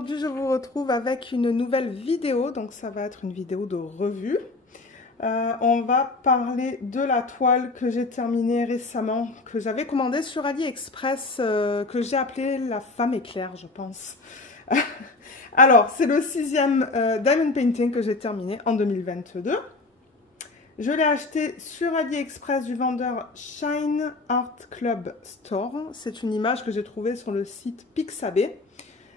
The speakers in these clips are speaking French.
aujourd'hui je vous retrouve avec une nouvelle vidéo, donc ça va être une vidéo de revue. On va parler de la toile que j'ai terminée récemment, que j'avais commandée sur AliExpress, que j'ai appelée la femme éclair, je pense. Alors, c'est le 6e Diamond Painting que j'ai terminé en 2022. Je l'ai acheté sur AliExpress du vendeur Shine Art Club Store. C'est une image que j'ai trouvée sur le site Pixabay.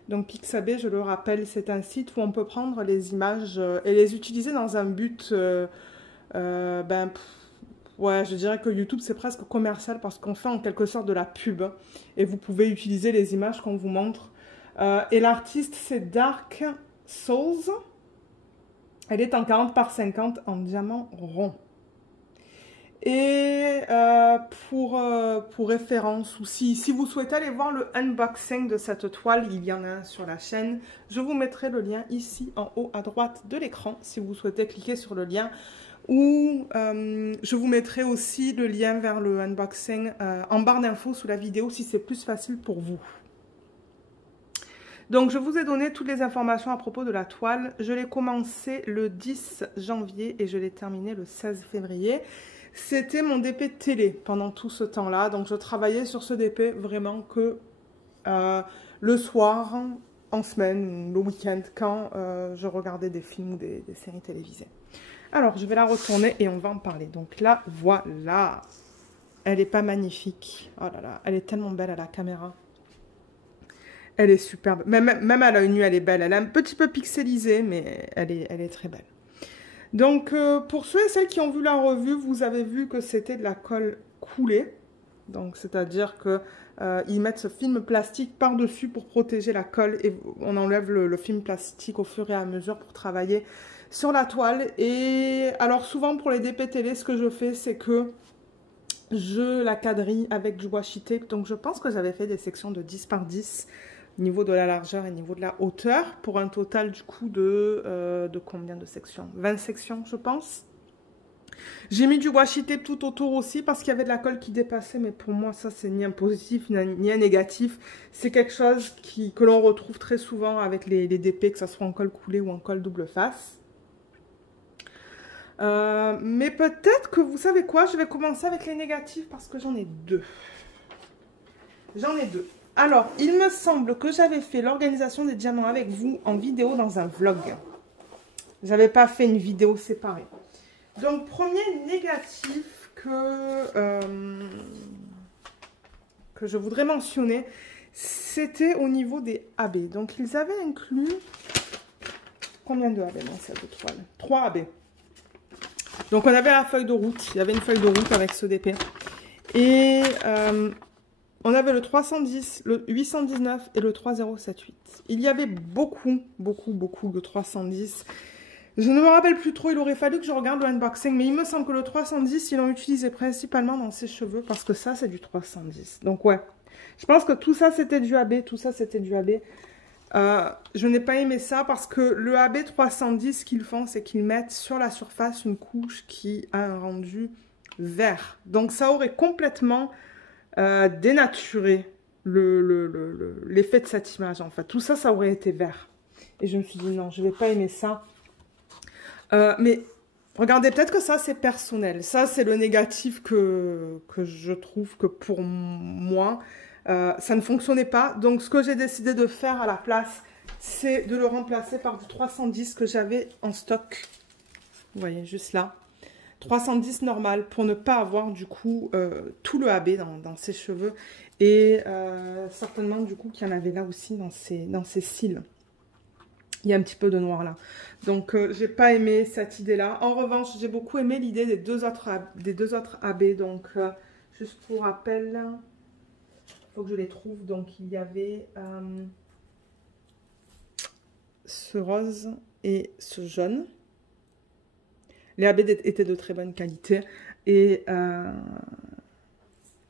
Donc Pixabay, je le rappelle, c'est un site où on peut prendre les images et les utiliser dans un but... ouais, je dirais que YouTube, c'est presque commercial parce qu'on fait en quelque sorte de la pub. Et vous pouvez utiliser les images qu'on vous montre. Et l'artiste, c'est Dark Souls. Elle est en 40 par 50 en diamant rond. Et pour référence, ou si vous souhaitez aller voir le unboxing de cette toile, il y en a un sur la chaîne. Je vous mettrai le lien ici en haut à droite de l'écran si vous souhaitez cliquer sur le lien. Ou je vous mettrai aussi le lien vers le unboxing en barre d'infos sous la vidéo si c'est plus facile pour vous. Donc, je vous ai donné toutes les informations à propos de la toile. Je l'ai commencé le 10 janvier et je l'ai terminé le 16 février. C'était mon DP télé pendant tout ce temps-là. Donc, je travaillais sur ce DP vraiment que le soir, en semaine, le week-end, quand je regardais des films ou des séries télévisées. Alors, je vais la retourner et on va en parler. Donc là, voilà. Elle n'est pas magnifique. Oh là là, elle est tellement belle à la caméra. Elle est superbe. Même à l'œil nu, elle est belle. Elle est un petit peu pixelisée, mais elle est très belle. Donc, pour ceux et celles qui ont vu la revue, vous avez vu que c'était de la colle coulée. Donc, c'est-à-dire qu'ils mettent ce film plastique par-dessus pour protéger la colle. Et on enlève le film plastique au fur et à mesure pour travailler sur la toile. Et alors, souvent, pour les DP télé, ce que je fais, c'est que je la quadrille avec du washi tape. Donc, je pense que j'avais fait des sections de 10 par 10 niveau de la largeur et niveau de la hauteur, pour un total du coup de combien de sections? 20 sections, je pense. J'ai mis du washi tape tout autour aussi parce qu'il y avait de la colle qui dépassait, mais pour moi ça c'est ni un positif ni un négatif. C'est quelque chose que l'on retrouve très souvent avec les DP, que ce soit en colle coulée ou en colle double face. Mais peut-être que vous savez quoi, je vais commencer avec les négatifs parce que j'en ai deux. J'en ai deux. Alors, il me semble que j'avais fait l'organisation des diamants avec vous en vidéo dans un vlog. J'avais pas fait une vidéo séparée. Donc, premier négatif que je voudrais mentionner, c'était au niveau des AB. Donc, ils avaient inclus... Combien de AB dans cette toile? 3 AB. Donc, on avait la feuille de route. Il y avait une feuille de route avec ce DP. Et... on avait le 310, le 819 et le 3078. Il y avait beaucoup de 310. Je ne me rappelle plus trop, il aurait fallu que je regarde le unboxing, mais il me semble que le 310, ils l'ont utilisé principalement dans ses cheveux, parce que ça, c'est du 310. Donc ouais, je pense que tout ça, c'était du AB, tout ça, c'était du AB. Je n'ai pas aimé ça, parce que le AB 310, ce qu'ils font, c'est qu'ils mettent sur la surface une couche qui a un rendu vert. Donc ça aurait complètement... dénaturer l'effet de cette image, en fait. Tout ça, ça aurait été vert. Et je me suis dit, non, je ne vais pas aimer ça. Mais regardez, peut-être que ça, c'est personnel. Ça, c'est le négatif que je trouve que pour moi, ça ne fonctionnait pas. Donc, ce que j'ai décidé de faire à la place, c'est de le remplacer par du 310 que j'avais en stock. Vous voyez, juste là. 310 normal pour ne pas avoir du coup tout le AB dans ses cheveux et certainement du coup qu'il y en avait là aussi dans ses cils. Il y a un petit peu de noir là. Donc j'ai pas aimé cette idée là. En revanche, j'ai beaucoup aimé l'idée des deux autres AB. Donc juste pour rappel, il faut que je les trouve. Donc il y avait ce rose et ce jaune. Les AB étaient de très bonne qualité. Et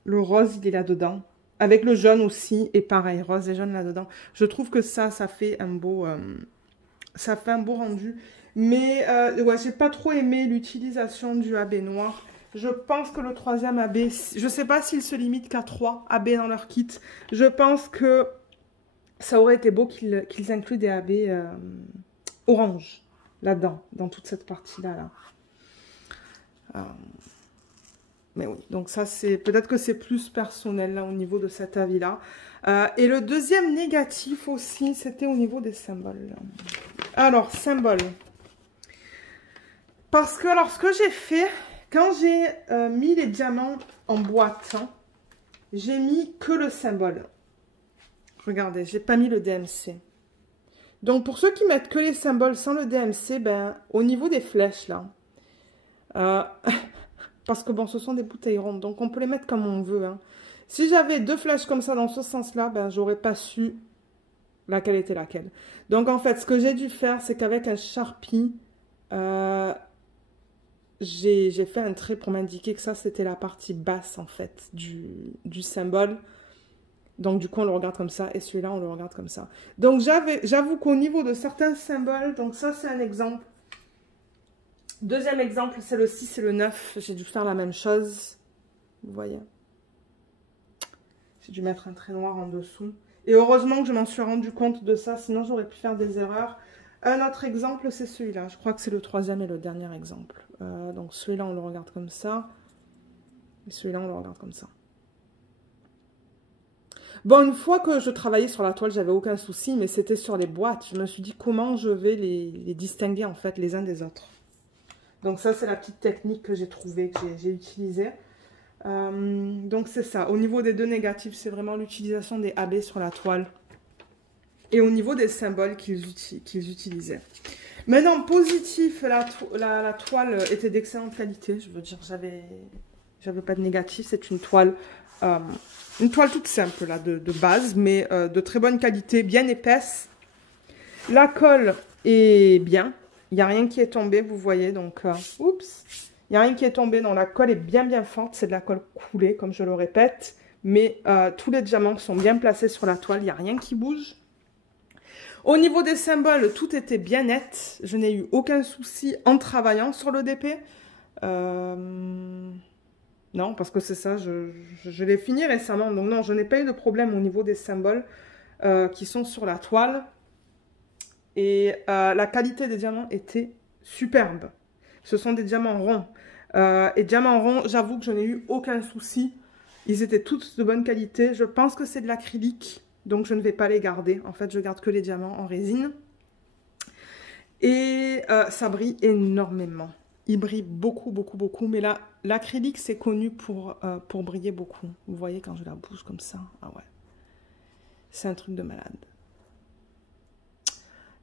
le rose, il est là-dedans. Avec le jaune aussi. Et pareil, rose et jaune là-dedans. Je trouve que ça fait un beau rendu. Mais ouais, j'ai pas trop aimé l'utilisation du AB noir. Je pense que le troisième AB, je sais pas s'ils se limitent qu'à 3 AB dans leur kit. Je pense que ça aurait été beau qu'ils incluent des AB orange là-dedans, dans toute cette partie-là. Mais oui, donc ça, c'est peut-être que c'est plus personnel là au niveau de cet avis-là. Et le deuxième négatif aussi, c'était au niveau des symboles. Alors, symboles. Parce que, alors, ce que j'ai fait, quand j'ai mis les diamants en boîte, hein, j'ai mis que le symbole. Regardez, j'ai pas mis le DMC. Donc, pour ceux qui mettent que les symboles sans le DMC, ben, au niveau des flèches, là, parce que, bon, ce sont des bouteilles rondes, donc on peut les mettre comme on veut. Hein. Si j'avais deux flèches comme ça dans ce sens-là, ben, j'aurais pas su laquelle était laquelle. Donc, en fait, ce que j'ai dû faire, c'est qu'avec un Sharpie, j'ai fait un trait pour m'indiquer que ça, c'était la partie basse, en fait, du symbole. Donc, du coup, on le regarde comme ça. Et celui-là, on le regarde comme ça. Donc, j'avoue qu'au niveau de certains symboles, donc ça, c'est un exemple. Deuxième exemple, c'est le 6 et le 9. J'ai dû faire la même chose. Vous voyez. J'ai dû mettre un trait noir en dessous. Et heureusement que je m'en suis rendu compte de ça. Sinon, j'aurais pu faire des erreurs. Un autre exemple, c'est celui-là. Je crois que c'est le troisième et le dernier exemple. Donc, celui-là, on le regarde comme ça. Et celui-là, on le regarde comme ça. Bon, une fois que je travaillais sur la toile, j'avais aucun souci, mais c'était sur les boîtes. Je me suis dit comment je vais les distinguer, en fait, les uns des autres. Donc ça, c'est la petite technique que j'ai trouvée, que j'ai utilisée. Donc c'est ça. Au niveau des deux négatifs, c'est vraiment l'utilisation des AB sur la toile. Et au niveau des symboles qu'ils utilisaient. Maintenant, positif, la toile était d'excellente qualité. Je veux dire, j'avais pas de négatif. C'est une toile toute simple, là, de base, mais de très bonne qualité, bien épaisse. La colle est bien. Il n'y a rien qui est tombé, vous voyez. Donc, oups. Il n'y a rien qui est tombé. Non, la colle est bien forte. C'est de la colle coulée, comme je le répète. Mais tous les diamants sont bien placés sur la toile. Il n'y a rien qui bouge. Au niveau des symboles, tout était bien net. Je n'ai eu aucun souci en travaillant sur le DP. Non, parce que c'est ça, je l'ai fini récemment. Donc non, je n'ai pas eu de problème au niveau des symboles qui sont sur la toile. Et la qualité des diamants était superbe. Ce sont des diamants ronds. Et diamants ronds, j'avoue que je n'ai eu aucun souci. Ils étaient tous de bonne qualité. Je pense que c'est de l'acrylique. Donc, je ne vais pas les garder. En fait, je garde que les diamants en résine. Et ça brille énormément. Il brille beaucoup. Mais là, l'acrylique, c'est connu pour briller beaucoup. Vous voyez quand je la bouge comme ça. Ah ouais. C'est un truc de malade.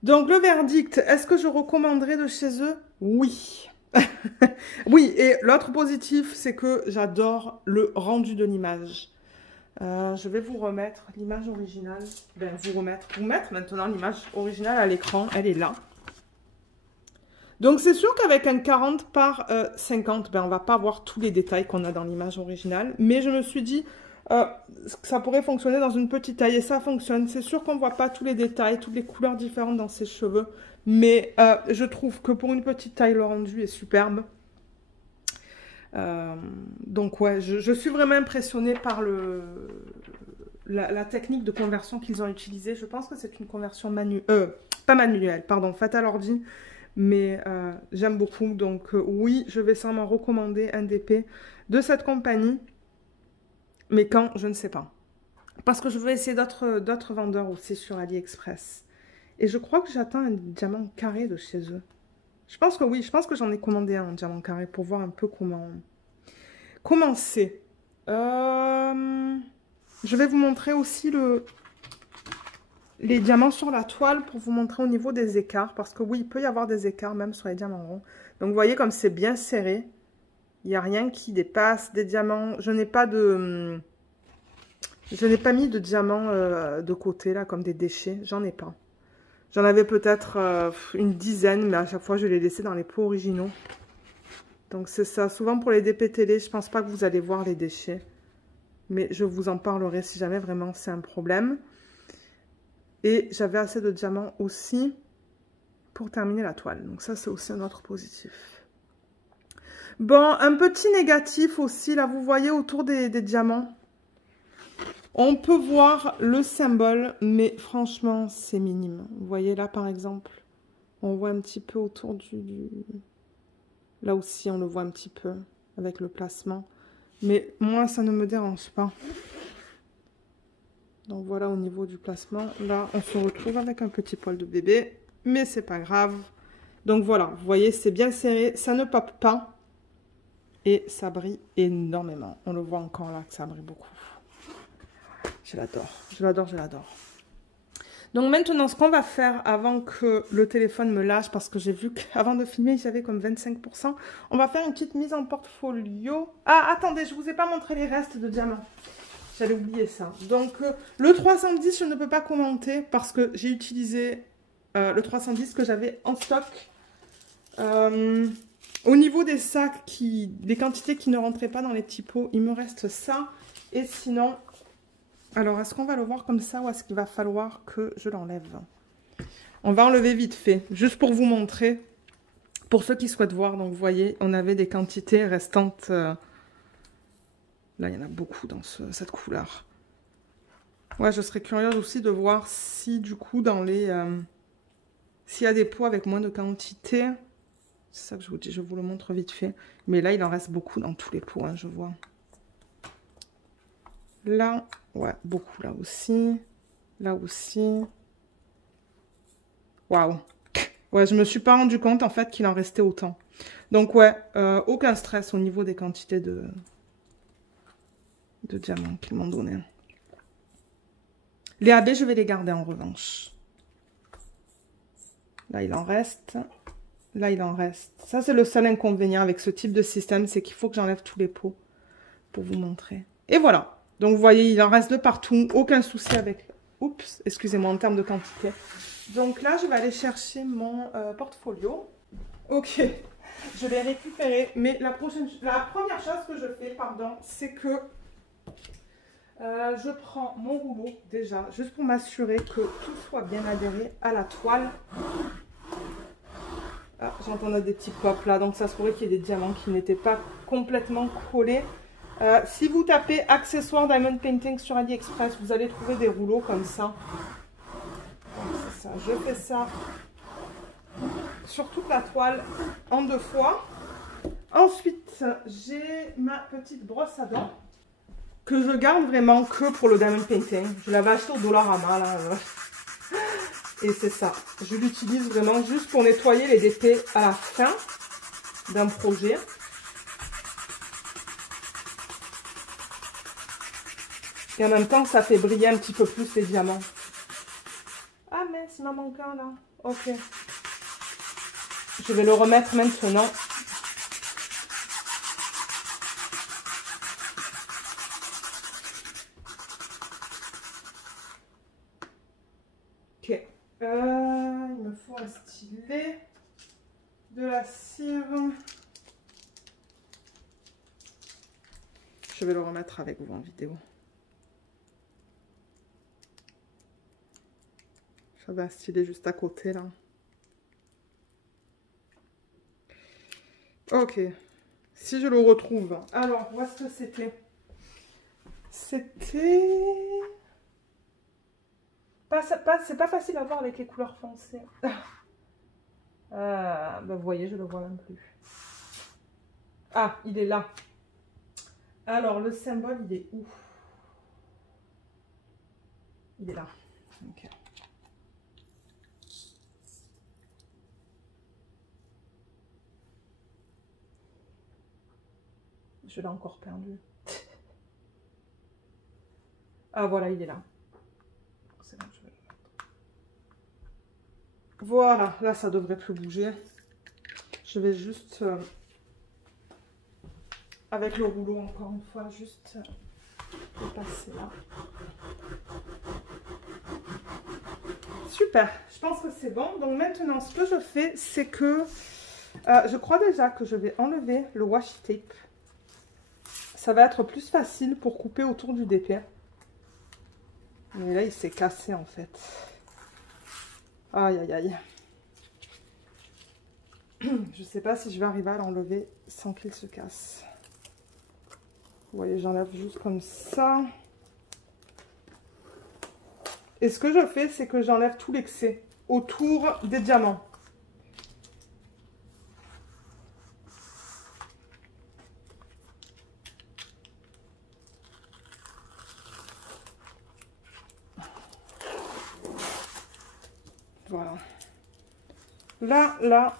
Donc, le verdict, est-ce que je recommanderais de chez eux? Oui. Oui, et l'autre positif, c'est que j'adore le rendu de l'image. Je vais vous remettre l'image originale. Ben, vous mettre maintenant l'image originale à l'écran. Elle est là. Donc, c'est sûr qu'avec un 40 par 50, ben, on ne va pas voir tous les détails qu'on a dans l'image originale. Mais je me suis dit que ça pourrait fonctionner dans une petite taille. Et ça fonctionne. C'est sûr qu'on ne voit pas tous les détails, toutes les couleurs différentes dans ses cheveux. Mais je trouve que pour une petite taille, le rendu est superbe. Donc ouais, je suis vraiment impressionnée par la technique de conversion qu'ils ont utilisée. Je pense que c'est une conversion pas manuelle, pardon, faite à l'ordi. Mais j'aime beaucoup. Donc oui, je vais sûrement recommander un DP de cette compagnie. Mais quand, je ne sais pas. Parce que je veux essayer d'autres vendeurs aussi sur AliExpress. Et je crois que j'attends un diamant carré de chez eux. Je pense que oui, je pense que j'en ai commandé un diamant carré pour voir un peu comment c'est. Je vais vous montrer aussi les diamants sur la toile pour vous montrer au niveau des écarts. Parce que oui, il peut y avoir des écarts même sur les diamants ronds. Donc vous voyez comme c'est bien serré. Il n'y a rien qui dépasse des diamants. Je n'ai pas mis de diamants de côté là comme des déchets. J'en ai pas. J'en avais peut-être une dizaine, mais à chaque fois, je les laissais dans les pots originaux. Donc, c'est ça. Souvent, pour les DP télé, je pense pas que vous allez voir les déchets. Mais je vous en parlerai si jamais vraiment c'est un problème. Et j'avais assez de diamants aussi pour terminer la toile. Donc, ça, c'est aussi un autre positif. Bon, un petit négatif aussi. Là, vous voyez autour des diamants. On peut voir le symbole, mais franchement, c'est minime. Vous voyez là, par exemple, on voit un petit peu autour Là aussi, on le voit un petit peu avec le placement. Mais moi, ça ne me dérange pas. Donc voilà, au niveau du placement, là, on se retrouve avec un petit poil de bébé. Mais c'est pas grave. Donc voilà, vous voyez, c'est bien serré. Ça ne pop pas. Et ça brille énormément. On le voit encore là que ça brille beaucoup. Je l'adore, je l'adore, je l'adore. Donc maintenant, ce qu'on va faire avant que le téléphone me lâche, parce que j'ai vu qu'avant de filmer, j'avais comme 25%, on va faire une petite mise en portfolio. Ah, attendez, je ne vous ai pas montré les restes de diamants. J'avais oublié ça. Donc, le 310, je ne peux pas commenter parce que j'ai utilisé le 310 que j'avais en stock. Au niveau des sacs, des quantités qui ne rentraient pas dans les petits pots, il me reste ça. Et sinon... Alors, est-ce qu'on va le voir comme ça ou est-ce qu'il va falloir que je l'enlève? On va enlever vite fait, juste pour vous montrer, pour ceux qui souhaitent voir. Donc, vous voyez, on avait des quantités restantes. Là, il y en a beaucoup dans cette couleur. Ouais, je serais curieuse aussi de voir si, du coup, dans les... s'il y a des pots avec moins de quantité. C'est ça que je vous dis, je vous le montre vite fait. Mais là, il en reste beaucoup dans tous les pots, hein, je vois. Là, ouais, beaucoup là aussi. Là aussi. Waouh. Ouais, je me suis pas rendu compte en fait qu'il en restait autant. Donc ouais, aucun stress au niveau des quantités de diamants qu'ils m'ont donné. Les AB, je vais les garder en revanche. Là, il en reste. Là, il en reste. Ça, c'est le seul inconvénient avec ce type de système, c'est qu'il faut que j'enlève tous les pots pour vous montrer. Et voilà. Donc, vous voyez, il en reste de partout. Aucun souci avec... Oups, excusez-moi, en termes de quantité. Donc là, je vais aller chercher mon portfolio. Ok, je l'ai récupéré. Mais la première chose que je fais, pardon, c'est que je prends mon rouleau, déjà, juste pour m'assurer que tout soit bien adhéré à la toile. Ah, j'entendais des petits pops là, donc ça se pourrait qu'il y ait des diamants qui n'étaient pas complètement collés. Si vous tapez accessoires diamond painting sur AliExpress, vous allez trouver des rouleaux comme ça. C'est ça, je fais ça sur toute la toile en 2 fois. Ensuite, j'ai ma petite brosse à dents que je garde vraiment que pour le diamond painting. Je l'avais acheté au Dollarama là. Et c'est ça. Je l'utilise vraiment juste pour nettoyer les DP à la fin d'un projet. Et en même temps, ça fait briller un petit peu plus les diamants. Ah mince, il m'en manque un là. Ok. Je vais le remettre maintenant. Ok. Il me faut un stylet, de la cire. Je vais le remettre avec vous en vidéo. J'avais un stylet juste à côté là. Ok. Si je le retrouve. Alors, où est-ce que c'était? C'était... C'est pas facile à voir avec les couleurs foncées. Ben vous voyez, je le vois même plus. Ah, il est là. Alors, le symbole, il est où? Il est là. Ok. Je l'ai encore perdu. Ah, voilà, il est là. C'est bon, je vais le mettre. Voilà, là, ça devrait plus bouger. Je vais juste... avec le rouleau, encore une fois, juste le passer là. Super, je pense que c'est bon. Donc maintenant, ce que je fais, c'est que je crois déjà que je vais enlever le washi tape. Ça va être plus facile pour couper autour du DP. Mais là, il s'est cassé en fait. Aïe, aïe, aïe. Je ne sais pas si je vais arriver à l'enlever sans qu'il se casse. Vous voyez, j'enlève juste comme ça. Et ce que je fais, c'est que j'enlève tout l'excès autour des diamants. Voilà. Là,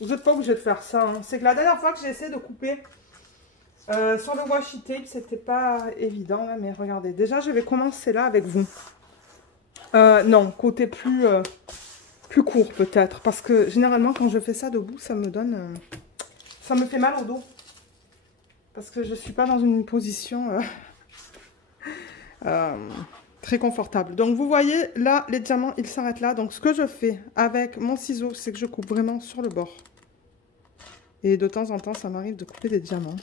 vous n'êtes pas obligé de faire ça. Hein. C'est que la dernière fois que j'ai essayé de couper sur le washi tape, c'était pas évident. Là, mais regardez, déjà, je vais commencer là avec vous. Non, côté plus court peut-être. Parce que généralement, quand je fais ça debout, ça me donne... ça me fait mal au dos. Parce que je ne suis pas dans une position... très confortable. Donc vous voyez là les diamants ils s'arrêtent là. Donc ce que je fais avec mon ciseau c'est que je coupe vraiment sur le bord. Et de temps en temps ça m'arrive de couper des diamants.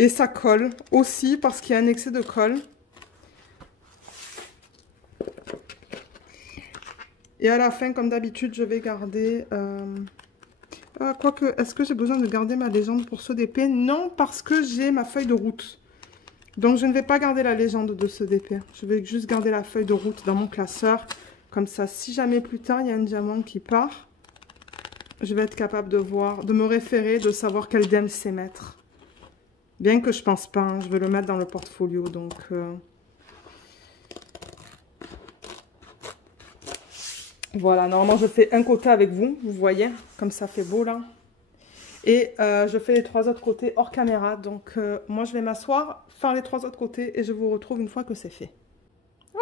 Et ça colle aussi parce qu'il y a un excès de colle. Et à la fin comme d'habitude je vais garder... quoique est-ce que j'ai besoin de garder ma légende pour ce DP? Non, parce que j'ai ma feuille de route. Donc, je ne vais pas garder la légende de ce DP. Je vais juste garder la feuille de route dans mon classeur. Comme ça, si jamais plus tard, il y a un diamant qui part, je vais être capable de voir, de me référer, de savoir quel DMC mettre. Bien que je pense pas, hein, je vais le mettre dans le portfolio. Donc, voilà, normalement, je fais un côté avec vous. Vous voyez, comme ça fait beau là. Et je fais les 3 autres côtés hors caméra. Donc, moi, je vais m'asseoir, faire les 3 autres côtés et je vous retrouve une fois que c'est fait.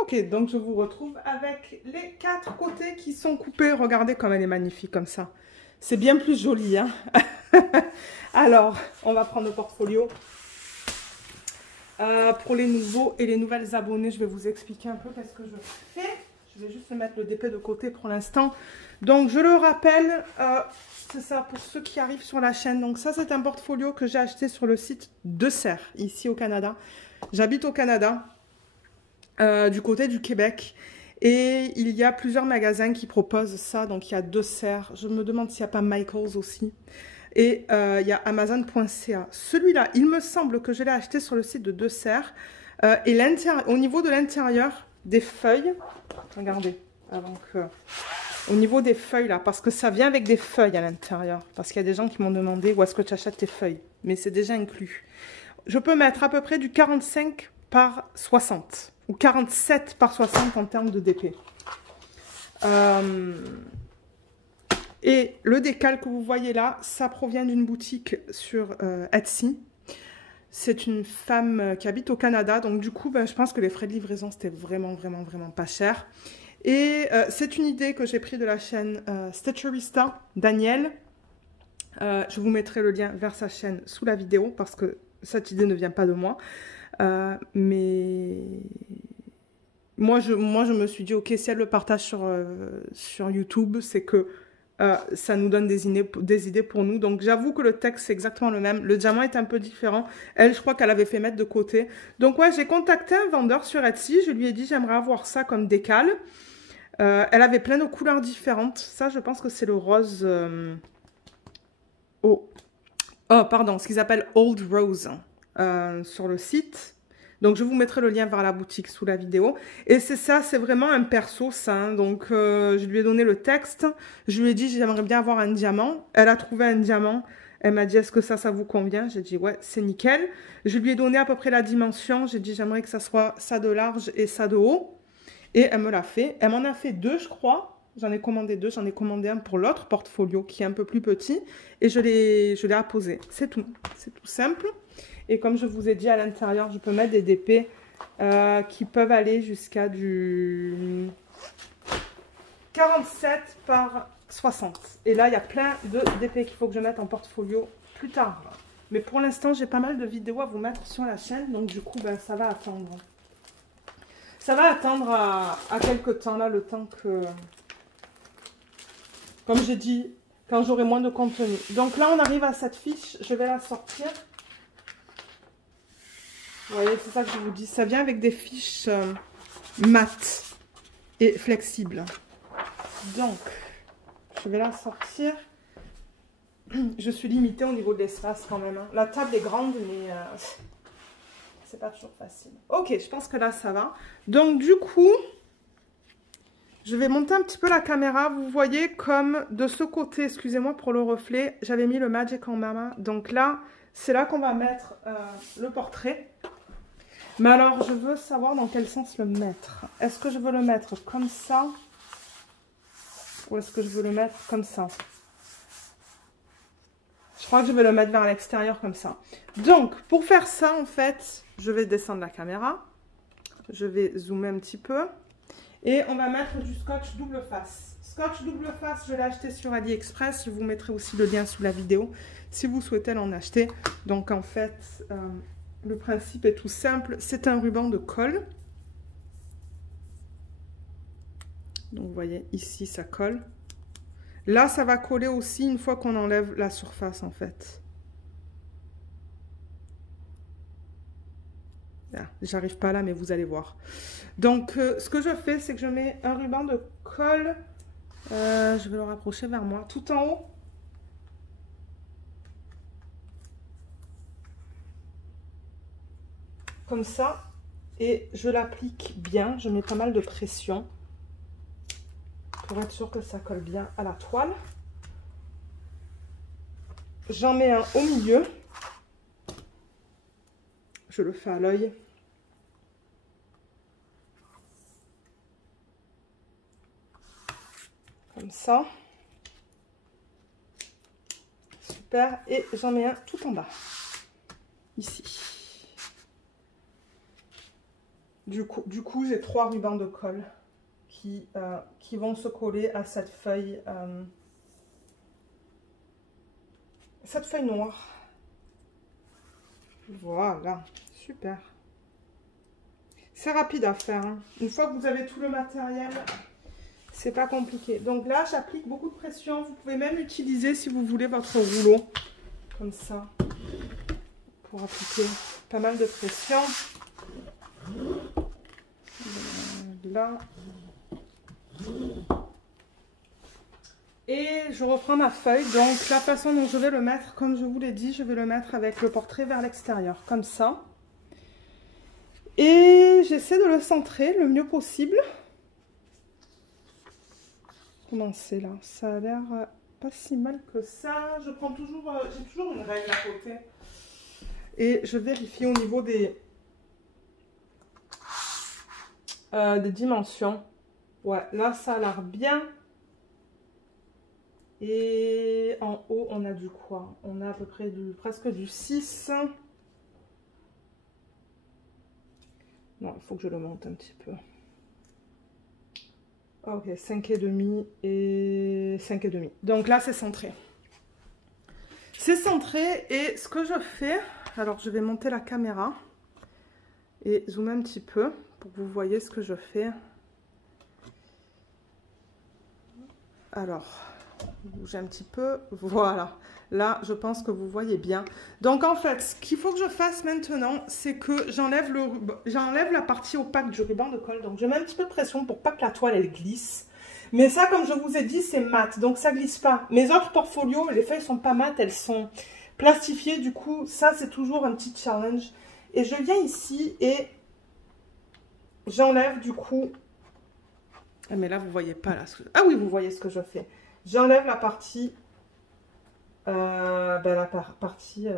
Ok, donc je vous retrouve avec les 4 côtés qui sont coupés. Regardez comme elle est magnifique comme ça. C'est bien plus joli, hein. Alors, on va prendre le portfolio. Pour les nouveaux et les nouvelles abonnés, je vais vous expliquer un peu qu'est-ce que je fais. Je vais juste mettre le DP de côté pour l'instant. Donc, je le rappelle... c'est ça, pour ceux qui arrivent sur la chaîne. Donc ça, c'est un portfolio que j'ai acheté sur le site de Serre, ici au Canada. J'habite au Canada, du côté du Québec. Et il y a plusieurs magasins qui proposent ça. Donc il y a de Serre. Je me demande s'il n'y a pas Michaels aussi. Et il y a Amazon.ca. Celui-là, il me semble que je l'ai acheté sur le site de Serre. Et au niveau de l'intérieur des feuilles, regardez, avant que... Au niveau des feuilles, là, parce que ça vient avec des feuilles à l'intérieur. Parce qu'il y a des gens qui m'ont demandé où est-ce que tu achètes tes feuilles. Mais c'est déjà inclus. Je peux mettre à peu près du 45 par 60. Ou 47 par 60 en termes de DP. Et le décal que vous voyez là, ça provient d'une boutique sur Etsy. C'est une femme qui habite au Canada. Donc du coup, ben, je pense que les frais de livraison, c'était vraiment pas cher. Et c'est une idée que j'ai prise de la chaîne Stitcherista, Daniel. Je vous mettrai le lien vers sa chaîne sous la vidéo parce que cette idée ne vient pas de moi. Mais moi, je me suis dit, ok, si elle le partage sur YouTube, c'est que ça nous donne des idées pour nous. Donc j'avoue que le texte, c'est exactement le même. Le diamant est un peu différent. Elle, je crois qu'elle avait fait mettre de côté. Donc ouais, j'ai contacté un vendeur sur Etsy. Je lui ai dit, j'aimerais avoir ça comme décal. Elle avait plein de couleurs différentes. Ça, je pense que c'est le rose... Oh, pardon, ce qu'ils appellent Old Rose sur le site. Donc, je vous mettrai le lien vers la boutique sous la vidéo. Et c'est ça, c'est vraiment un perso, ça. Hein. Donc, je lui ai donné le texte. Je lui ai dit, j'aimerais bien avoir un diamant. Elle a trouvé un diamant. Elle m'a dit, est-ce que ça vous convient? J'ai dit, ouais, c'est nickel. Je lui ai donné à peu près la dimension. J'ai dit, j'aimerais que ça soit ça de large et ça de haut. Et elle me l'a fait. Elle m'en a fait 2, je crois. J'en ai commandé 2. J'en ai commandé un pour l'autre portfolio qui est un peu plus petit. Et je l'ai apposé. C'est tout. C'est tout simple. Et comme je vous ai dit, à l'intérieur, je peux mettre des DP qui peuvent aller jusqu'à du 47 par 60. Et là, il y a plein de DP qu'il faut que je mette en portfolio plus tard. Mais pour l'instant, j'ai pas mal de vidéos à vous mettre sur la chaîne. Donc du coup, ben, ça va attendre. Ça va attendre à quelques temps, là, le temps que... Comme j'ai dit, quand j'aurai moins de contenu. Donc là, on arrive à cette fiche. Je vais la sortir. Vous voyez, c'est ça que je vous dis. Ça vient avec des fiches mates et flexibles. Donc, je vais la sortir. Je suis limitée au niveau de l'espace quand même. Hein. La table est grande, mais c'est pas toujours facile. Ok, je pense que là, ça va. Donc, du coup, je vais monter un petit peu la caméra. Vous voyez comme de ce côté, excusez-moi pour le reflet, j'avais mis le Magic en Mama. Donc là, c'est là qu'on va mettre le portrait. Mais alors, je veux savoir dans quel sens le mettre. Est-ce que je veux le mettre comme ça? Ou est-ce que je veux le mettre comme ça? Je crois que je vais le mettre vers l'extérieur comme ça. Donc, pour faire ça, en fait, je vais descendre la caméra. Je vais zoomer un petit peu. Et on va mettre du scotch double face. Scotch double face, je l'ai acheté sur AliExpress. Je vous mettrai aussi le lien sous la vidéo si vous souhaitez l'en acheter. Donc, en fait, le principe est tout simple. C'est un ruban de colle. Donc, vous voyez, ici, ça colle. Là, ça va coller aussi une fois qu'on enlève la surface, en fait. J'arrive pas là, mais vous allez voir. Donc, ce que je fais, c'est que je mets un ruban de colle. Je vais le rapprocher vers moi, tout en haut. Comme ça. Et je l'applique bien. Je mets pas mal de pression. Pour être sûr que ça colle bien à la toile. J'en mets un au milieu. Je le fais à l'œil. Comme ça. Super. Et j'en mets un tout en bas. Ici. Du coup j'ai 3 rubans de colle qui vont se coller à cette feuille noire. Voilà. Super. C'est rapide à faire. Hein. Une fois que vous avez tout le matériel, c'est pas compliqué. Donc là, j'applique beaucoup de pression. Vous pouvez même utiliser, si vous voulez, votre rouleau. Comme ça. Pour appliquer pas mal de pression. Là. Et je reprends ma feuille. Donc la façon dont je vais le mettre, comme je vous l'ai dit, je vais le mettre avec le portrait vers l'extérieur. Comme ça. Et j'essaie de le centrer le mieux possible. Comment c'est là? Ça a l'air pas si mal que ça. Je prends toujours, j'ai toujours une règle à côté. Et je vérifie au niveau des dimensions. Ouais, là ça a l'air bien. Et en haut, on a du quoi? On a à peu près presque du 6. Non, il faut que je le monte un petit peu. Ok, 5,5 et 5,5. Donc là, c'est centré. C'est centré et ce que je fais, alors je vais monter la caméra et zoomer un petit peu pour que vous voyez ce que je fais. Alors, bouger un petit peu, voilà. Là, je pense que vous voyez bien. Donc, en fait, ce qu'il faut que je fasse maintenant, c'est que j'enlève la partie opaque du ruban de colle. Donc, je mets un petit peu de pression pour pas que la toile, elle glisse. Mais ça, comme je vous ai dit, c'est mat. Donc, ça glisse pas. Mes autres portfolios, les feuilles sont pas mates, elles sont plastifiées. Du coup, ça, c'est toujours un petit challenge. Et je viens ici et j'enlève, du coup... Mais là, vous voyez pas. Là, ah oui, vous voyez ce que je fais. J'enlève la partie... la partie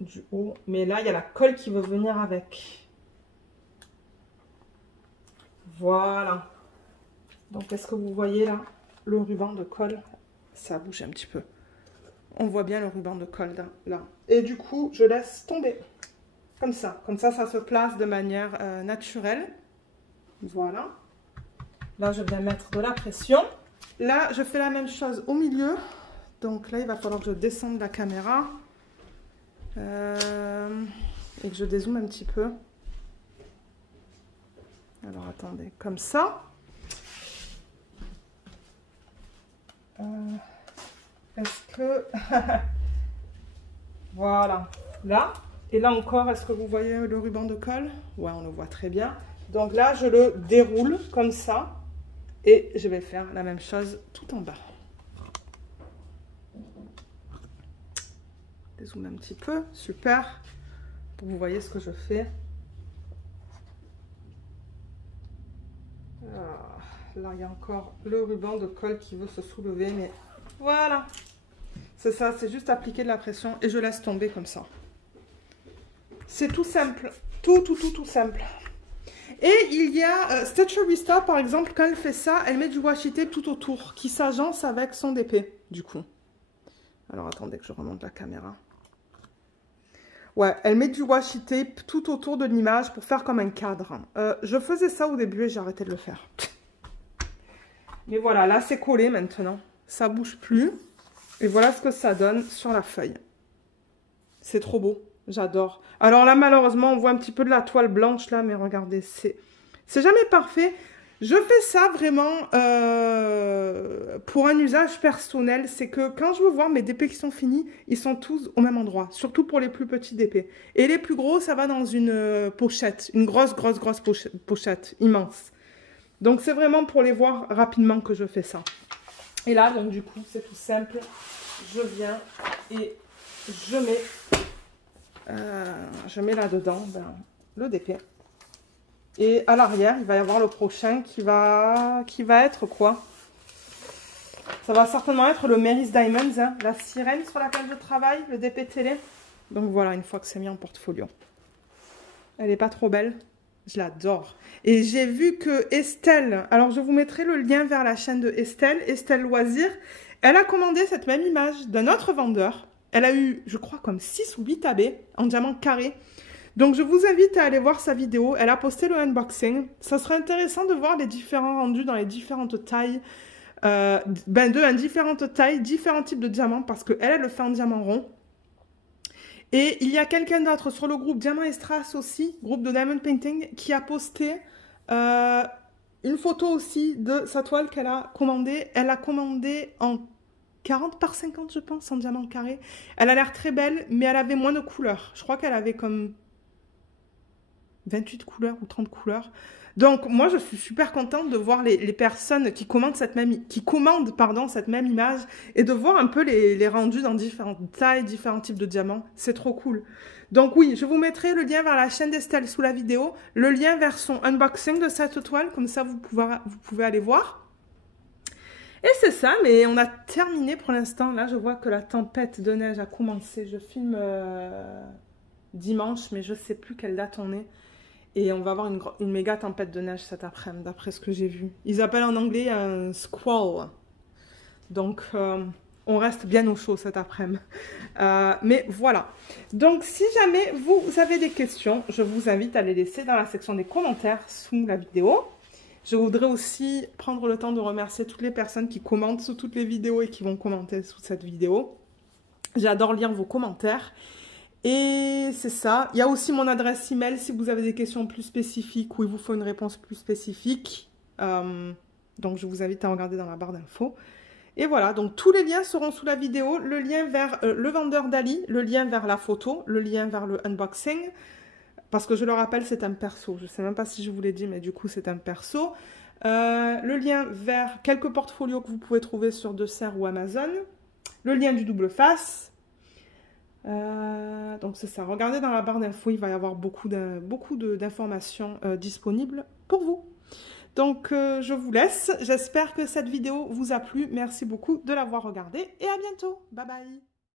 du haut, mais là il y a la colle qui veut venir avec. Voilà. Donc est-ce que vous voyez là le ruban de colle? Ça bouge un petit peu. On voit bien le ruban de colle là. Et du coup je laisse tomber comme ça ça se place de manière naturelle. Voilà. Là je vais mettre de la pression. Là je fais la même chose au milieu. Donc là, il va falloir que je descende la caméra et que je dézoome un petit peu. Alors, attendez, comme ça. Est-ce que... Voilà, là. Et là encore, est-ce que vous voyez le ruban de colle? Ouais, on le voit très bien. Donc là, je le déroule comme ça. Et je vais faire la même chose tout en bas. Dézoome un petit peu, super. pour que vous voyez ce que je fais. Ah, là, il y a encore le ruban de colle qui veut se soulever, mais voilà. C'est ça, c'est juste appliquer de la pression et je laisse tomber comme ça. C'est tout simple. Tout simple. Et il y a Stitcherista, par exemple, quand elle fait ça, elle met du washi tape tout autour, qui s'agence avec son DP, du coup. Alors, attendez que je remonte la caméra. Ouais, elle met du washi tape tout autour de l'image pour faire comme un cadre. Je faisais ça au début et j'ai arrêté de le faire. Mais voilà, là, c'est collé maintenant. Ça bouge plus. Et voilà ce que ça donne sur la feuille. C'est trop beau. J'adore. Alors là, malheureusement, on voit un petit peu de la toile blanche là, mais regardez, c'est jamais parfait. Je fais ça vraiment pour un usage personnel. C'est que quand je veux voir mes DP qui sont finis, ils sont tous au même endroit. Surtout pour les plus petits DP. Et les plus gros, ça va dans une pochette. Une grosse pochette, immense. Donc c'est vraiment pour les voir rapidement que je fais ça. Et là, donc du coup, c'est tout simple. Je viens et je mets là-dedans le DP. Et à l'arrière, il va y avoir le prochain qui va être quoi? Ça va certainement être le Mary's Diamonds, hein, la sirène sur laquelle je travaille, le DP télé. Donc voilà, une fois que c'est mis en portfolio. Elle n'est pas trop belle? Je l'adore. Et j'ai vu que Estelle, alors je vous mettrai le lien vers la chaîne de Estelle Loisir, elle a commandé cette même image d'un autre vendeur. Elle a eu, je crois, comme 6 ou 8 AB en diamant carré. Donc, je vous invite à aller voir sa vidéo. Elle a posté le unboxing. Ça serait intéressant de voir les différents rendus dans les différentes tailles. Différentes tailles, différents types de diamants, parce qu'elle, elle le fait en diamant rond. Et il y a quelqu'un d'autre sur le groupe Diamant et Strass aussi, groupe de Diamond Painting, qui a posté une photo aussi de sa toile qu'elle a commandée. Elle a commandé en 40 par 50, je pense, en diamant carré. Elle a l'air très belle, mais elle avait moins de couleurs. Je crois qu'elle avait comme 28 couleurs ou 30 couleurs. Donc, moi, je suis super contente de voir les personnes qui commandent cette même image et de voir un peu les rendus dans différentes tailles, différents types de diamants. C'est trop cool. Donc, oui, je vous mettrai le lien vers la chaîne d'Estelle sous la vidéo, le lien vers son unboxing de cette toile, comme ça, vous pouvez aller voir. Et c'est ça, mais on a terminé pour l'instant. Là, je vois que la tempête de neige a commencé. Je filme dimanche, mais je ne sais plus quelle date on est. Et on va avoir une méga tempête de neige cet après-midi, d'après ce que j'ai vu. Ils appellent en anglais un squall. Donc, on reste bien au chaud cet après-midi. Mais voilà. Donc, si jamais vous avez des questions, je vous invite à les laisser dans la section des commentaires sous la vidéo. Je voudrais aussi prendre le temps de remercier toutes les personnes qui commentent sous toutes les vidéos et qui vont commenter sous cette vidéo. J'adore lire vos commentaires. Et c'est ça. Il y a aussi mon adresse email si vous avez des questions plus spécifiques ou il vous faut une réponse plus spécifique. Donc, je vous invite à regarder dans la barre d'infos. Et voilà, donc tous les liens seront sous la vidéo. Le lien vers le vendeur d'Ali, le lien vers la photo, le lien vers le unboxing. Parce que je le rappelle, c'est un perso. Je ne sais même pas si je vous l'ai dit, mais du coup, c'est un perso. Le lien vers quelques portfolios que vous pouvez trouver sur Desser ou Amazon. Le lien du double face. Donc, c'est ça. Regardez dans la barre d'infos, il va y avoir beaucoup d'informations disponibles pour vous. Donc, je vous laisse. J'espère que cette vidéo vous a plu. Merci beaucoup de l'avoir regardée et à bientôt. Bye bye.